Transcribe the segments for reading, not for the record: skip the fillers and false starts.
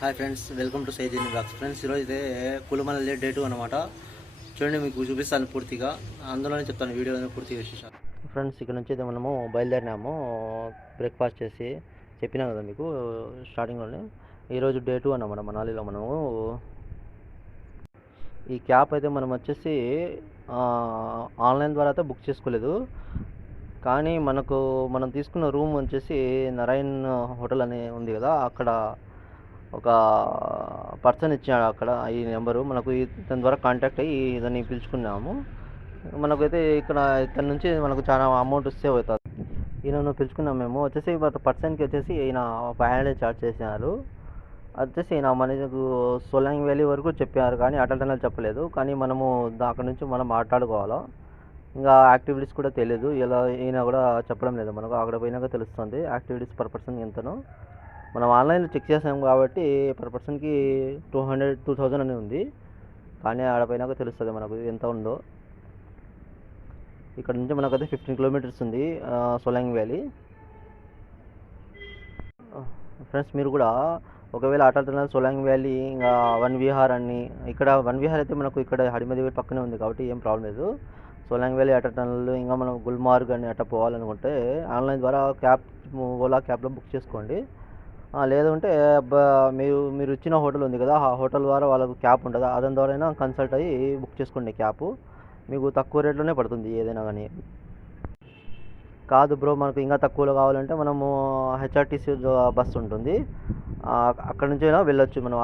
Hi friends, welcome to సైజిన్ blogs. Friends, ఈరోజు అయితే కులమల డే 2 అనమాట. చూడండి, మీకు చూపిస్తాను పూర్తిగా. అందులోనే చెప్తాను వీడియోలో పూర్తి విశేషాలు. ఫ్రెండ్స్, ఇక్కడ నుంచి అయితే మనము బయలుదేరినాము బ్రేక్ఫాస్ట్ చేసి. చెప్పినాం కదా మీకు స్టార్టింగ్లోనే. ఈరోజు డే 2 అన్నమాట మనాలిలో. మనము ఈ క్యాబ్ అయితే మనం వచ్చేసి ఆన్లైన్ ద్వారా అయితే బుక్ చేసుకోలేదు. కానీ మనం తీసుకున్న రూమ్ వచ్చేసి నారాయణ్ హోటల్ అని ఉంది కదా, అక్కడ ఒక పర్సన్ ఇచ్చాడు అక్కడ ఈ నెంబరు మనకు. ఇతని ద్వారా కాంటాక్ట్ అయ్యి ఇతన్ని పిలుచుకున్నాము. మనకైతే ఇక్కడ నుంచి మనకు చాలా అమౌంట్ సేవ్ అవుతుంది. ఈయనను పిలుచుకున్నాం మేము. వచ్చేసి పర్సన్కి వచ్చేసి ఈయన 500 ఛార్జ్ చేసినారు. వచ్చేసి ఈయన మనకు సోలాంగ్ వ్యాలీ వరకు చెప్పారు, కానీ అటల్ టనల్ చెప్పలేదు. కానీ మనము అక్కడ నుంచి మనం మాట్లాడుకోవాలా. ఇంకా యాక్టివిటీస్ కూడా తెలియదు, ఇలా ఈయన కూడా చెప్పడం లేదు మనకు. అక్కడ పోయినాక తెలుస్తుంది యాక్టివిటీస్ పర్ పర్సన్ ఎంతనో. మనం ఆన్లైన్లో చెక్ చేసాం కాబట్టి పర్ పర్సన్కి 2000 అని ఉంది. కానీ ఆడపోయినాక తెలుస్తుంది మనకు ఎంత ఉందో. ఇక్కడ నుంచి మనకైతే 15 కిలోమీటర్స్ ఉంది సోలాంగ్ వ్యాలీ. ఫ్రెండ్స్, మీరు కూడా ఒకవేళ అటల్ టనల్, సోలాంగ్ వ్యాలీ, ఇంకా వన్ విహార్ అని, ఇక్కడ వన్ విహార్ అయితే మనకు ఇక్కడ హడిమది పక్కనే ఉంది కాబట్టి ఏం ప్రాబ్లం లేదు. సోలాంగ్ వ్యాలీ, అటల్ టనల్, ఇంకా మనం గుల్మార్గ్ అని అట్లా పోవాలనుకుంటే ఆన్లైన్ ద్వారా ఓలా క్యాబ్లో బుక్ చేసుకోండి. లేదంటే మీరు ఇచ్చిన హోటల్ ఉంది కదా, ఆ హోటల్ ద్వారా వాళ్ళకు క్యాబ్ ఉంటుంది, అతని ద్వారా అయినా కన్సల్ట్ అయ్యి బుక్ చేసుకోండి క్యాబ్. మీకు తక్కువ రేట్లోనే పడుతుంది ఏదైనా కానీ. కాదు బ్రో, మనకు ఇంకా తక్కువలో కావాలంటే మనము హెచ్ఆర్టీసీ బస్సు ఉంటుంది, అక్కడ నుంచి అయినా వెళ్ళొచ్చు మనం.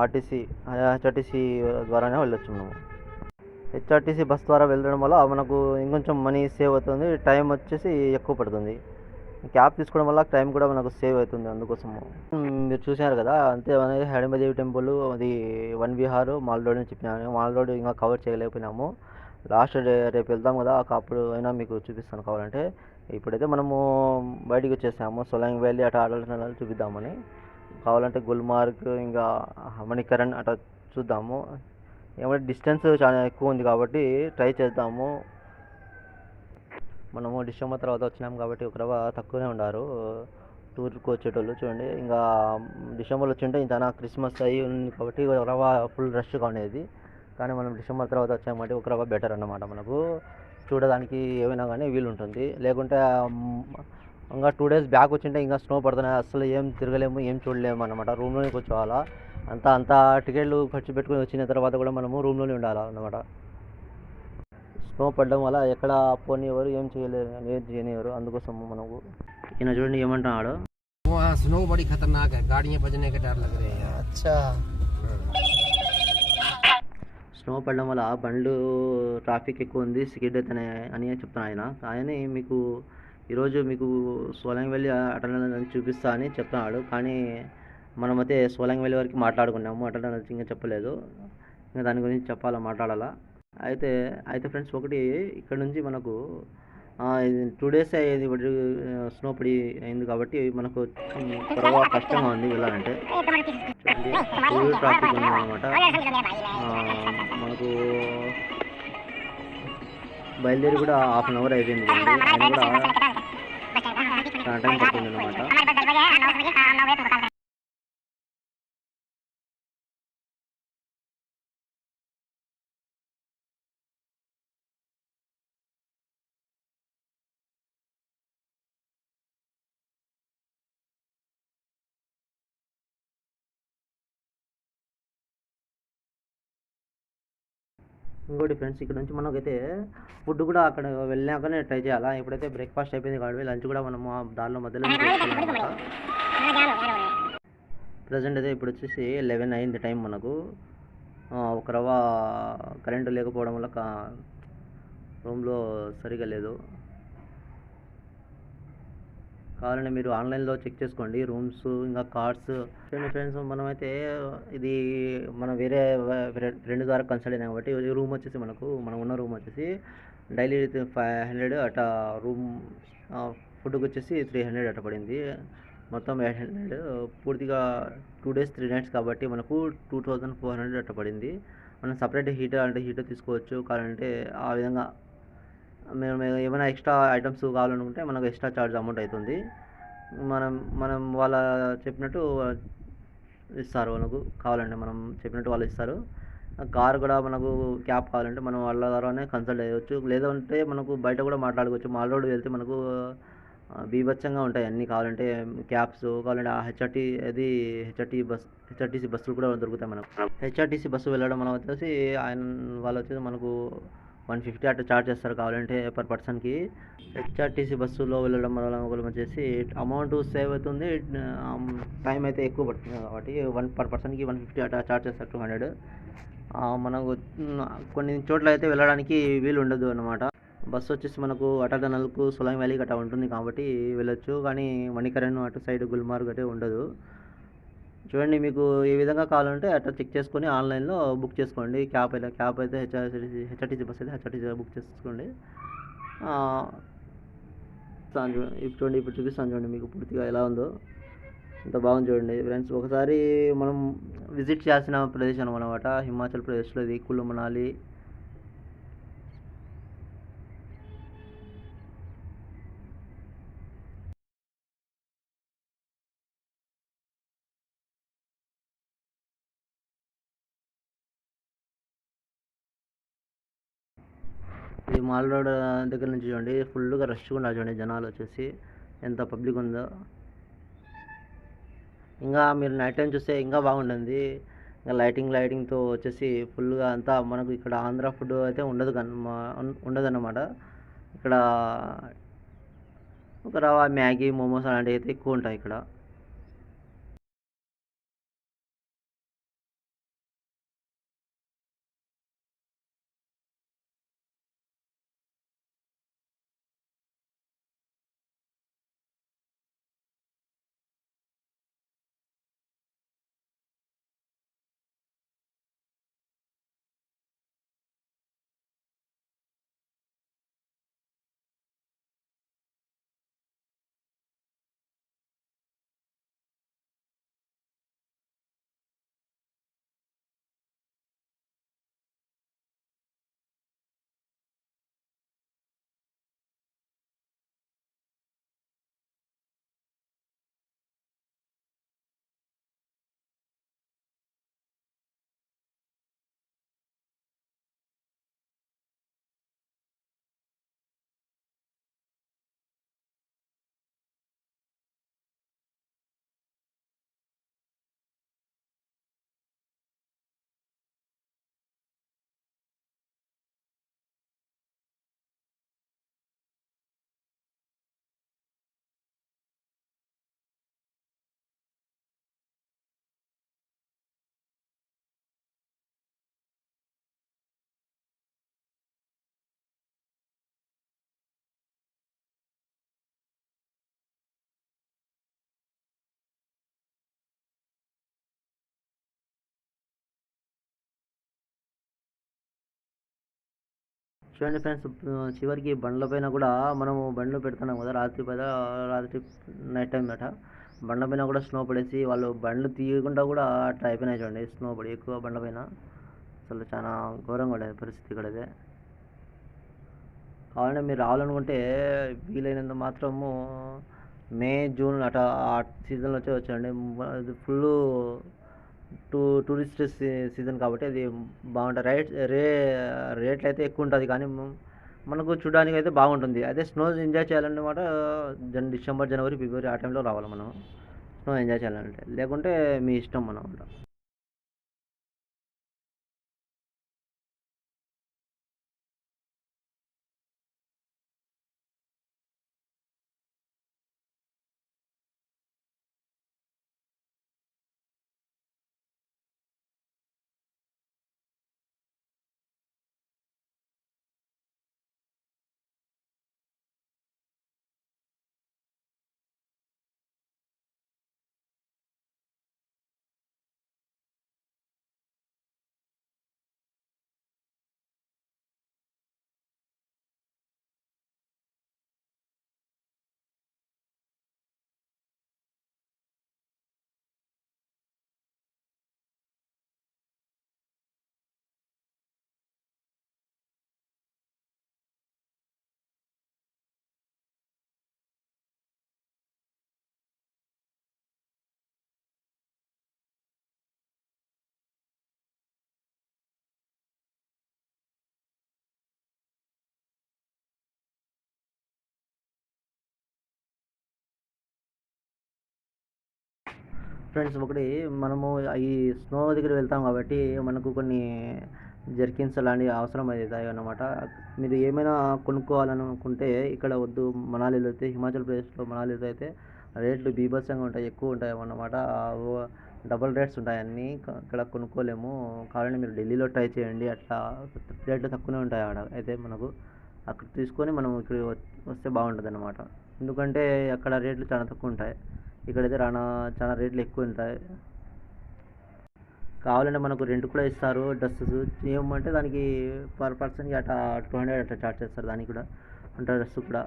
హెచ్ఆర్టీసీ ద్వారానే వెళ్ళొచ్చు మనము. హెచ్ఆర్టీసీ బస్ ద్వారా వెళ్ళడం వల్ల మనకు ఇంకొంచెం మనీ సేవ్ అవుతుంది, టైం వచ్చేసి ఎక్కువ పడుతుంది. క్యాబ్ తీసుకోవడం వల్ల టైం కూడా మనకు సేవ్ అవుతుంది. అందుకోసము మీరు చూసారు కదా, అంతే అనేది హడిమదేవి టెంపుల్, అది వన్ విహార్, మాల్ రోడ్ అని చెప్పినాను. మాల్ రోడ్ ఇంకా కవర్ చేయలేకపోయినాము. లాస్ట్ రేపు వెళ్తాం కదా, అప్పుడు అయినా మీకు చూపిస్తాను కావాలంటే. ఇప్పుడైతే మనము బయటికి వచ్చేసాము. సోలాంగ్ వ్యాలీ అటు ఆటలు చూపిద్దామని. కావాలంటే గుల్మార్గ్, ఇంకా మణికరణ్ అట్లా చూద్దాము. ఏమంటే డిస్టెన్స్ చాలా ఎక్కువ ఉంది కాబట్టి ట్రై చేద్దాము. మనము డిసెంబర్ తర్వాత వచ్చినాం కాబట్టి ఒక రవ్వ తక్కువనే ఉన్నారు టూర్కి వచ్చేటోళ్ళు. చూడండి, ఇంకా డిసెంబర్లో వచ్చింటే ఇంత క్రిస్మస్ అయ్యి ఉంది కాబట్టి ఒక రవ్వ ఫుల్ రష్గా ఉండేది. కానీ మనం డిసెంబర్ తర్వాత వచ్చామంటే ఒక రవ్వ బెటర్ అన్నమాట. మనకు చూడడానికి ఏమైనా కానీ వీలు ఉంటుంది. లేకుంటే ఇంకా 2 days బ్యాక్ వచ్చింటే ఇంకా స్నో పడుతున్నాయి, అసలు ఏం తిరగలేము, ఏం చూడలేము అన్నమాట. రూమ్లోనే కూర్చోవాలా. అంత టికెట్లు ఖర్చు పెట్టుకుని వచ్చిన తర్వాత కూడా మనము రూమ్లోనే ఉండాలి అన్నమాట. స్నో పడడం వల్ల ఎక్కడ పోనివ్వరు, ఏం చేయనివ్వరు. అందుకోసం మనకు ఈయన చూడండి ఏమంటున్నాడు. स्नो बड़ी खतरनाक है, गाड़ियां बजने के डर लग रहे हैं। అచ్చా, స్నో పడడం వల్ల బండ్లు ట్రాఫిక్ ఎక్కువ ఉంది, స్కిడ్ అవుతాయి అని చెప్తున్నాను ఆయనే. మీకు ఈరోజు మీకు సోలాంగ్ వ్యాలీ అటల్ టనల్ చూపిస్తా అని చెప్తున్నాడు. కానీ మనమైతే సోలాంగ్ వ్యాలీ వరకు మాట్లాడుకున్నాము, అటల్ టనల్ ఇంకా చెప్పలేదు. ఇంకా దాని గురించి మాట్లాడాలా. అయితే ఫ్రెండ్స్, ఒకటి ఇక్కడ నుంచి మనకు 2 days అయ్యేది, స్నో పడి అయింది కాబట్టి మనకు త్వరగా కష్టంగా ఉంది వెళ్ళాలంటే. చూడండి, ఫుల్ ట్రాఫిక్ ఉంది అనమాట. మనకు బయలుదేరి కూడా 1/2 hour అయిపోయింది. ఆయన కూడా చాలా టైం పడుతుంది అనమాట. ఇంకోటి ఫ్రెండ్స్, ఇక్కడ నుంచి మనకైతే ఫుడ్ కూడా అక్కడ వెళ్ళాకనే ట్రై చేయాలా. ఇప్పుడైతే బ్రేక్ఫాస్ట్ అయిపోయింది కాబట్టి లంచ్ కూడా మనము దానిలో మధ్యలో చేసుకోవాలన్నమాట. ప్రజెంట్ అయితే ఇప్పుడు వచ్చేసి 11 అయింది టైం మనకు. ఒక రవ్వ కరెంటు లేకపోవడం వల్ల రూమ్లో సరిగా లేదు. కావాలంటే మీరు ఆన్లైన్లో చెక్ చేసుకోండి రూమ్స్, ఇంకా కార్స్. ఫ్రెండ్స్, మనమైతే ఇది మనం వేరే ఫ్రెండ్ ద్వారా కన్సల్ట్ అయినా కాబట్టి రూమ్ వచ్చేసి మనం ఉన్న రూమ్ వచ్చేసి డైలీ 500 అట్లా రూమ్, ఫుడ్కి వచ్చేసి 300 అట్లా పడింది. మొత్తం 800. పూర్తిగా 2 days 3 nights కాబట్టి మనకు 2400 అట్లా పడింది. మనం సపరేట్ హీటర్ తీసుకోవచ్చు. కావాలంటే ఆ విధంగా మేము ఏమైనా ఎక్స్ట్రా ఐటమ్స్ కావాలనుకుంటే మనకు ఎక్స్ట్రా ఛార్జ్ అమౌంట్ అవుతుంది. మనం వాళ్ళ చెప్పినట్టు ఇస్తారు మనకు కావాలంటే మనం చెప్పినట్టు వాళ్ళు ఇస్తారు. కార్ కూడా మనకు క్యాబ్ కావాలంటే మనం వాళ్ళ ద్వారానే కన్సల్ట్ అయ్యొచ్చు. లేదంటే మనకు బయట కూడా మాట్లాడుకోవచ్చు. మాల్ రోడ్ వెళ్తే మనకు బీభత్సంగా ఉంటాయి అన్నీ కావాలంటే క్యాబ్స్ కావాలంటే ఆ హెచ్ఆర్టీసీ బస్సులు కూడా దొరుకుతాయి మనకు. హెచ్ఆర్టీసీ బస్సు వెళ్ళడం మనం వచ్చేసి వాళ్ళు వచ్చేసి మనకు 150 అట్లా ఛార్జ్ చేస్తారు కావాలంటే పర్ పర్సన్కి. హెచ్ఆర్టీసీ బస్సులో వెళ్ళడం వల్ల ఒకటి వచ్చేసి అమౌంట్ సేవ్ అవుతుంది. టైం అయితే ఎక్కువ పడుతుంది కాబట్టి పర్ పర్సన్కి 150 అట్లా ఛార్జ్ చేస్తారు 200. మనకు కొన్ని చోట్ల అయితే వెళ్ళడానికి వీలు ఉండదు అన్నమాట. బస్సు వచ్చేసి మనకు అటాదనల్కు సోలాంగ్ వ్యాలీ గట్రా ఉంటుంది కాబట్టి వెళ్ళొచ్చు. కానీ మణికరణ్ అటు సైడ్ గుల్మార్గ్ గట్రా ఉండదు. చూడండి మీకు ఏ విధంగా కావాలంటే అట్లా చెక్ చేసుకొని ఆన్లైన్లో బుక్ చేసుకోండి. క్యాబ్ అయితే హెచ్ఆర్టీసీ బస్ అయితే హెచ్ఆర్టీసీ బుక్ చేసుకోండి. ఇప్పుడు చూడండి, ఇప్పుడు చూపిస్తాను చూడండి మీకు పూర్తిగా ఎలా ఉందో. ఇంత బాగుంది చూడండి ఫ్రెండ్స్. ఒకసారి మనం విజిట్ చేయాల్సిన ప్రదేశం అనమాట హిమాచల్ ప్రదేశ్లో ఇది కులు మనాలి. ఈ మాల్ రోడ్ దగ్గర నుంచి చూడండి ఫుల్గా రష్గా ఉండాలి చూడండి, జనాలు వచ్చేసి ఎంత పబ్లిక్ ఉందో. ఇంకా మీరు నైట్ టైం చూస్తే ఇంకా బాగుంటుంది. ఇంకా లైటింగ్తో వచ్చేసి ఫుల్గా అంతా మనకు ఇక్కడ ఆంధ్ర ఫుడ్ అయితే ఉండదన్నమాట. ఇక్కడ ఒక రవ మ్యాగీ మోమోస్ అలాంటివి అయితే ఎక్కువ ఉంటాయి ఇక్కడ. చూడండి ఫ్రెండ్స్, చివరికి బండ్ల పైన కూడా మనము బండ్లు పెడుతున్నాం కదా రాత్రి నైట్ టైం అట బండ్ల పైన కూడా స్నో పడేసి వాళ్ళు బండ్లు తీయకుండా కూడా అట్లా అయిపోయినాయి చూడండి. స్నో పడి ఎక్కువ బండ్ల పైన అసలు చాలా ఘోరంగా ఉండేది పరిస్థితి ఇక్కడ అయితే. కావాలంటే మీరు రావాలనుకుంటే వీలైనంత మాత్రము మే జూన్ అట్లా ఆ సీజన్లో వచ్చండి. ఫుల్ టూరిస్ట్ సీజన్ కాబట్టి అది బాగుంటుంది. రేట్లు అయితే ఎక్కువ ఉంటుంది కానీ మనకు చూడడానికి అయితే బాగుంటుంది. అదే స్నో ఎంజాయ్ చేయాలన్నమాట డిసెంబర్ జనవరి ఫిబ్రవరి ఆ టైంలో రావాలి మనం స్నో ఎంజాయ్ చేయాలంటే. లేకుంటే మీ ఇష్టం అన్నమాట. ఫ్రెండ్స్ ఒకటి మనము ఈ స్నో దగ్గర వెళ్తాం కాబట్టి మనకు కొన్ని జర్కిన్స్ అలాంటివి అవసరం అవుతాయి అన్నమాట. మీరు ఏమైనా కొనుక్కోవాలనుకుంటే ఇక్కడ వద్దు, మనాలిలో అయితే హిమాచల్ ప్రదేశ్లో మనాలిలో అయితే రేట్లు బీభత్సంగా ఉంటాయి, ఎక్కువ ఉంటాయి అన్నమాట. డబల్ రేట్స్ ఉంటాయి అన్నీ, ఇక్కడ కొనుక్కోలేము. కావాలంటే మీరు ఢిల్లీలో ట్రై చేయండి, అట్లా రేట్లు తక్కువనే ఉంటాయి ఆడ అయితే. మనకు అక్కడ తీసుకొని మనం ఇక్కడ వస్తే బాగుంటుంది అన్నమాట. ఎందుకంటే అక్కడ రేట్లు చాలా తక్కువ ఉంటాయి, ఇక్కడైతే చాలా రేట్లు ఎక్కువ ఉంటాయి. కావాలంటే మనకు రెంట్ కూడా ఇస్తారు డ్రెస్సెస్. ఏమంటే దానికి పర్ పర్సన్కి అట్లా 200 అట్లా చార్జ్ చేస్తారు దానికి కూడా, అంటే డ్రెస్ కూడా.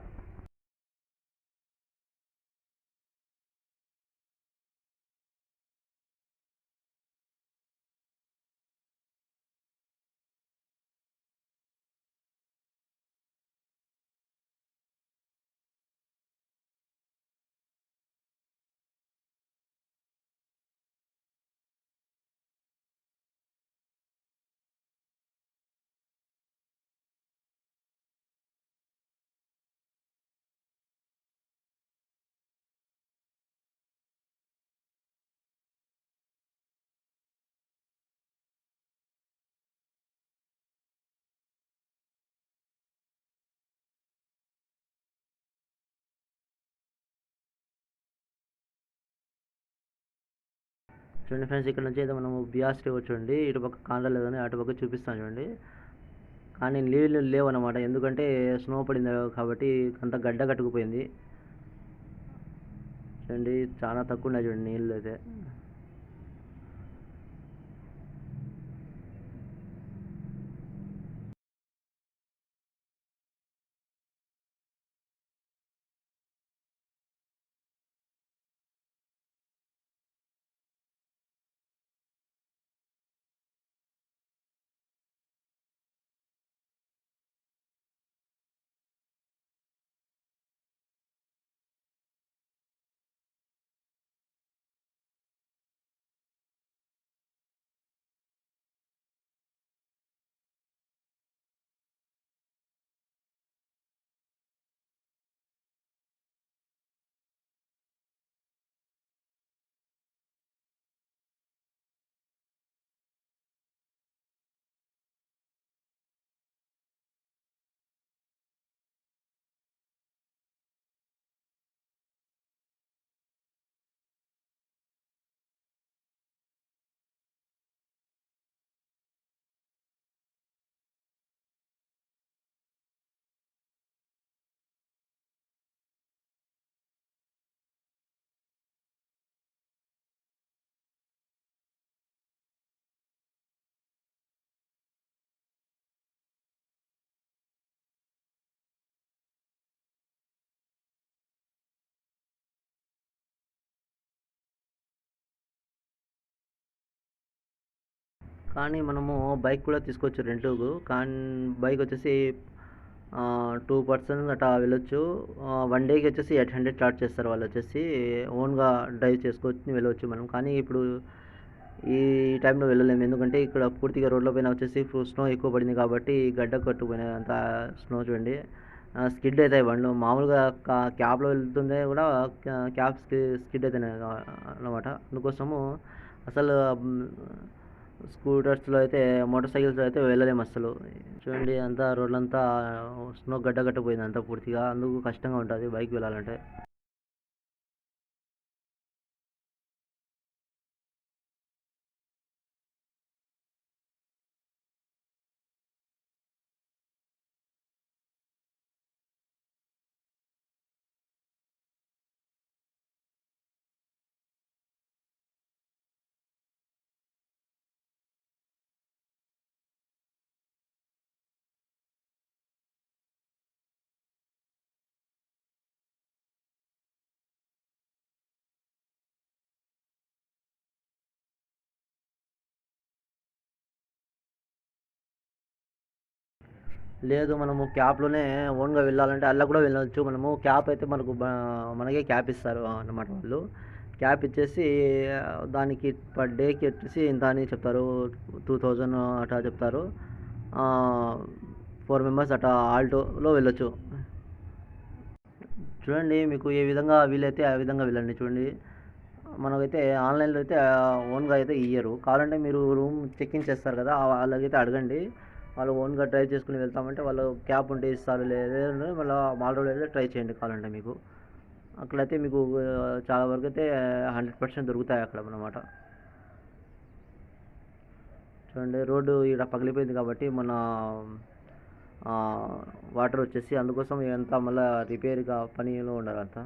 చూడండి ఫ్రెండ్స్, ఇక్కడ నుంచి అయితే మనము బియాస్ రివర్ చూడండి, ఇటు పక్క కాండ్రా లేదని అటు పక్క చూపిస్తాను చూడండి. కానీ నీళ్ళు లేవు అన్నమాట, ఎందుకంటే స్నో పడింది కాబట్టి అంత గడ్డ కట్టుకుపోయింది. చూడండి చాలా తక్కువ ఉన్నాయి చూడండి నీళ్ళు అయితే. కానీ మనము బైక్ కూడా తీసుకోవచ్చు రెంట్కు. కానీ బైక్ వచ్చేసి 2 పర్సన్స్ అట్లా వెళ్ళొచ్చు. 1 డేకి వచ్చేసి 800 చార్జ్ చేస్తారు వాళ్ళు వచ్చేసి. ఓన్గా డ్రైవ్ చేసుకొని వెళ్ళవచ్చు మనం. కానీ ఇప్పుడు ఈ టైంలో వెళ్ళలేము, ఎందుకంటే ఇక్కడ పూర్తిగా రోడ్ల పైన వచ్చేసి స్నో ఎక్కువ పడింది కాబట్టి గడ్డ కట్టుకుపోయినాయి అంత స్నో చూడండి. స్కిడ్ అవుతాయి బండ్లు, మామూలుగా క్యాబ్లో వెళ్తుంటే కూడా క్యాబ్ స్కిడ్ అవుతున్నాయి అన్నమాట. అందుకోసము అసలు స్కూటర్స్లో అయితే, మోటార్ సైకిల్స్లో అయితే వెళ్ళలేము అసలు. చూడండి అంతా రోడ్లంతా స్నో గడ్డ కట్టిపోయింది అంతా పూర్తిగా, అందుకు కష్టంగా ఉంటుంది బైక్ వెళ్ళాలంటే. లేదు, మనము క్యాబ్లోనే ఓన్గా వెళ్ళాలంటే అలా కూడా వెళ్ళవచ్చు. మనము క్యాబ్ అయితే మనకే క్యాబ్ ఇస్తారు అన్నమాట వాళ్ళు. క్యాబ్ ఇచ్చేసి దానికి పర్ డేకి వచ్చేసి ఇంత అని చెప్తారు, 2000 అట్లా చెప్తారు. 4 మెంబర్స్ అట్లా ఆల్టోలో వెళ్ళొచ్చు. చూడండి మీకు ఏ విధంగా వీలైతే ఆ విధంగా వెళ్ళండి. చూడండి మనకైతే ఆన్లైన్లో అయితే ఓన్గా అయితే ఇయ్యరు. కావాలంటే మీరు రూమ్ చెక్ ఇన్ చేస్తారు కదా, వాళ్ళకైతే అడగండి. వాళ్ళు ఓన్గా డ్రైవ్ చేసుకుని వెళ్తామంటే వాళ్ళు క్యాబ్ ఉంటే ఇస్తారు, లేదంటే మళ్ళీ మాల్ రోడ్ అయితే ట్రై చేయండి కావాలంటే మీకు. అక్కడైతే మీకు చాలా వరకు అయితే 100% దొరుకుతాయి అక్కడ అన్నమాట. చూడండి, రోడ్డు ఇక్కడ పగిలిపోయింది కాబట్టి మన వాటర్ వచ్చేసి అందుకోసం ఇదంతా మళ్ళీ రిపేర్గా పనిలో ఉండాలంతా.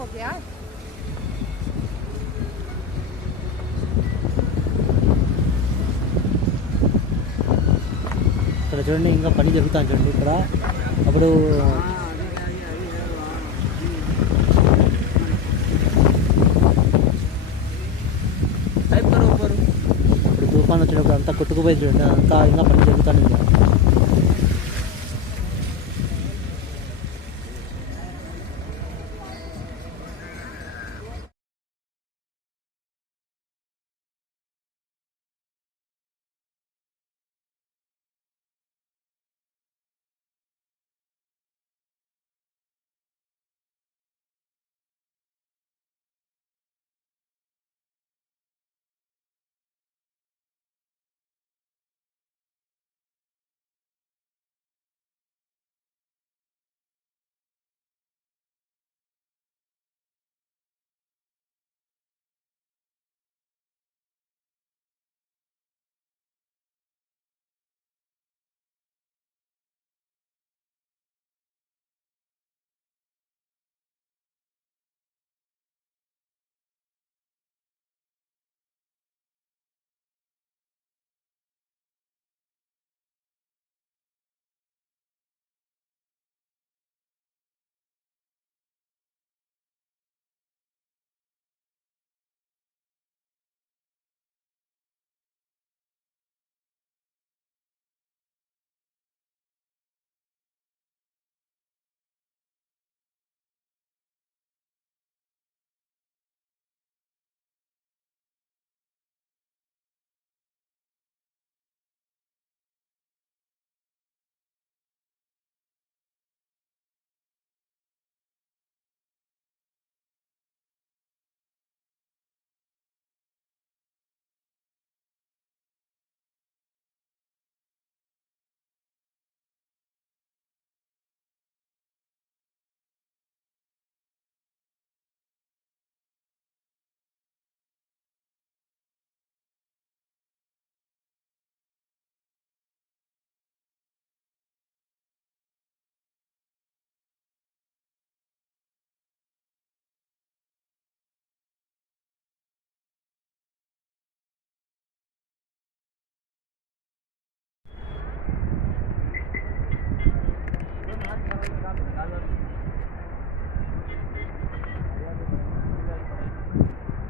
हो गया। ఇక్కడ చూడండి, ఇంకా పని జరుగుతుంది చూడండి ఇక్కడ. అప్పుడు ఇప్పుడు తుఫాన్ వచ్చినప్పుడు అంతా కొట్టుకుపోయింది చూడండి, అంతా ఇంకా పని జరుగుతుంది.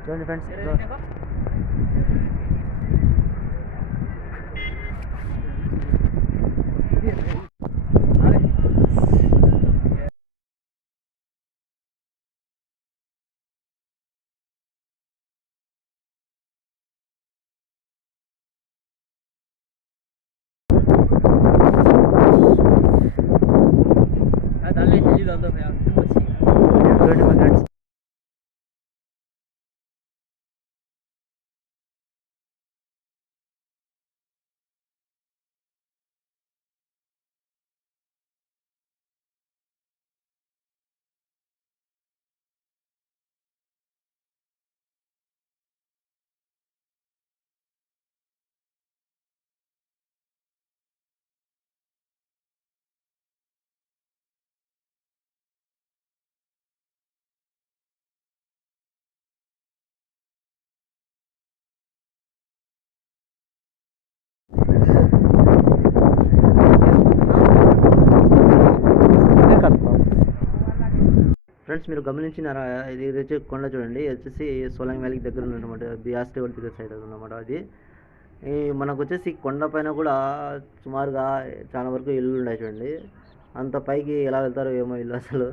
చూడండి ఫ్రెండ్స్, ఫ్రెండ్స్ మీరు గమనించినారా, ఇది వచ్చి కొండ చూడండి, ఇది వచ్చేసి సోలాంగ్ వ్యాలీకి దగ్గర ఉన్నమాట, బియాస్ రివర్ దగ్గర సైడ్ ఉన్నమాట అది. ఈ మనకు వచ్చేసి కొండ పైన కూడా సుమారుగా చాలా వరకు ఇల్లు ఉన్నాయి చూడండి. అంత పైకి ఎలా వెళ్తారో ఏమో ఇల్లు అసలు.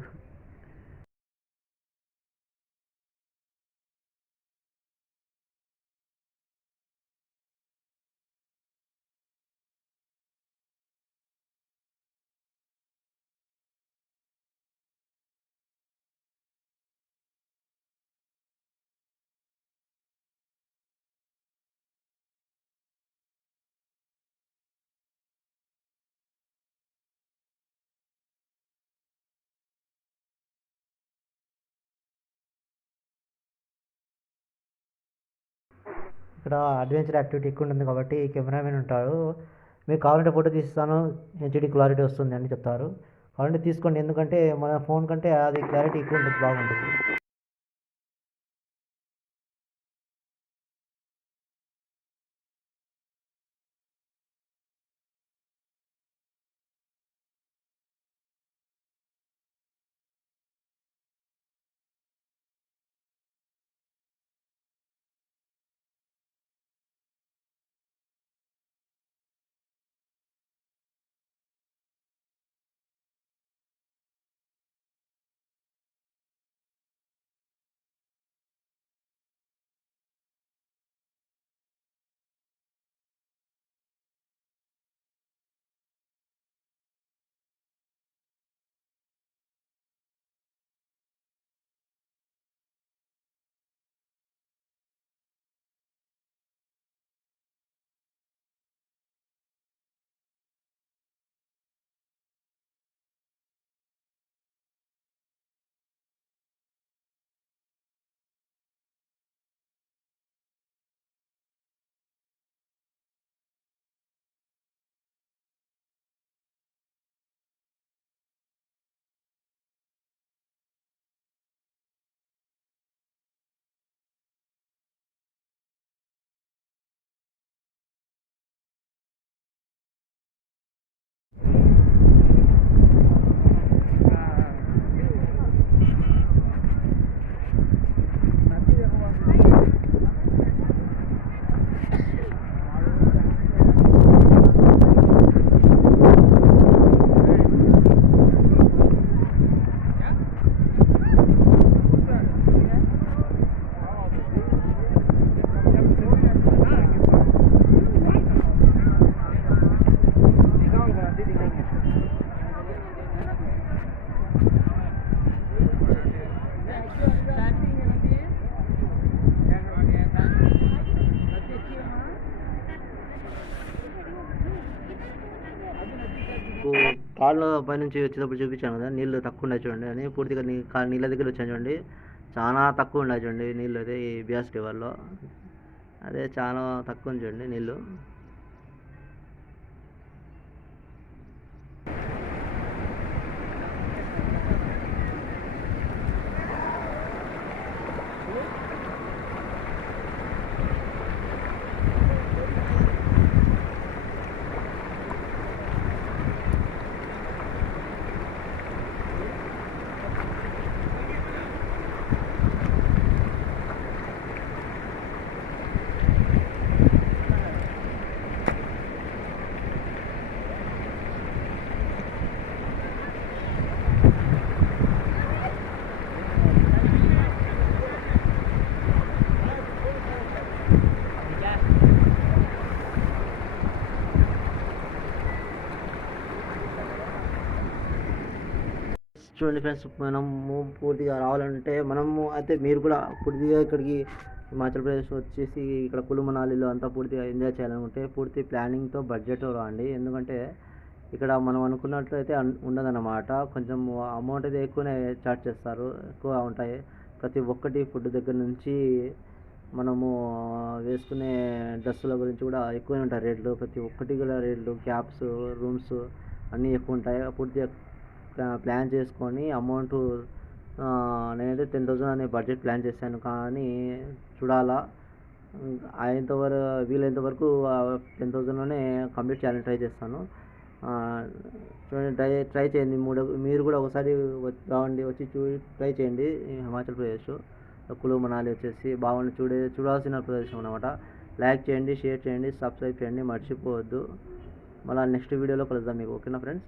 ఇక్కడ అడ్వెంచర్ యాక్టివిటీ ఎక్కువ ఉంటుంది కాబట్టి కెమెరామెన్ ఉంటాడు. మీకు కావాలంటే ఫోటో తీస్తాను, హెచ్డి క్లారిటీ వస్తుంది అని చెప్తారు. కావాలంటే తీసుకోండి, ఎందుకంటే మన ఫోన్ కంటే అది క్లారిటీ ఎక్కువ ఉంటుంది, బాగుంటుంది. కాళ్ళ పైనుంచి వచ్చేటప్పుడు చూపించాను కదా, నీళ్ళు తక్కువ ఉన్నాయి చూడండి అని. పూర్తిగా నీళ్ళ దగ్గర వచ్చాను చూడండి, చాలా తక్కువ ఉన్నాయి చూడండి నీళ్ళు అయితే ఈ బియాస్ రివర్లో. అదే చాలా తక్కువ ఉంది చూడండి నీళ్ళు. చూడండి ఫ్రెండ్స్, మనము పూర్తిగా రావాలంటే మనము అయితే మీరు కూడా పూర్తిగా ఇక్కడికి హిమాచల్ ప్రదేశ్ వచ్చేసి ఇక్కడ కులు మనాలిలో అంతా పూర్తిగా ఎంజాయ్ చేయాలనుకుంటే పూర్తి ప్లానింగ్తో బడ్జెట్ రాండి. ఎందుకంటే ఇక్కడ మనం అనుకున్నట్లయితే ఉండదన్నమాట. కొంచెం అమౌంట్ అయితే ఎక్కువనే చార్జ్ చేస్తారు, ఎక్కువ ఉంటాయి. ప్రతి ఒక్కటి ఫుడ్ దగ్గర నుంచి మనము వేసుకునే డ్రెస్సుల గురించి కూడా ఎక్కువనే ఉంటాయి రేట్లు. ప్రతి ఒక్కటి కూడా రేట్లు, క్యాబ్స్, రూమ్స్ అన్నీ ఎక్కువ ఉంటాయి. పూర్తిగా ప్లాన్ చేసుకొని అమౌంట్ నేనైతే 10,000 అనే బడ్జెట్ ప్లాన్ చేశాను, కానీ చూడాలా వీలైనంత వరకు 10,000లోనే కంప్లీట్ చేయాలని ట్రై చేస్తాను. చూడండి, ట్రై చేయండి. మీరు కూడా ఒకసారి రావండి, వచ్చి ట్రై చేయండి. ఈ హిమాచల్ ప్రదేశ్ కులు మనాలి వచ్చేసి బాగుంది, చూడాల్సిన ప్రదేశం అన్నమాట. లైక్ చేయండి, షేర్ చేయండి, సబ్స్క్రైబ్ చేయండి, మర్చిపోవద్దు. మళ్ళీ నెక్స్ట్ వీడియోలో కలుద్దాం మీకు. ఓకేనా ఫ్రెండ్స్?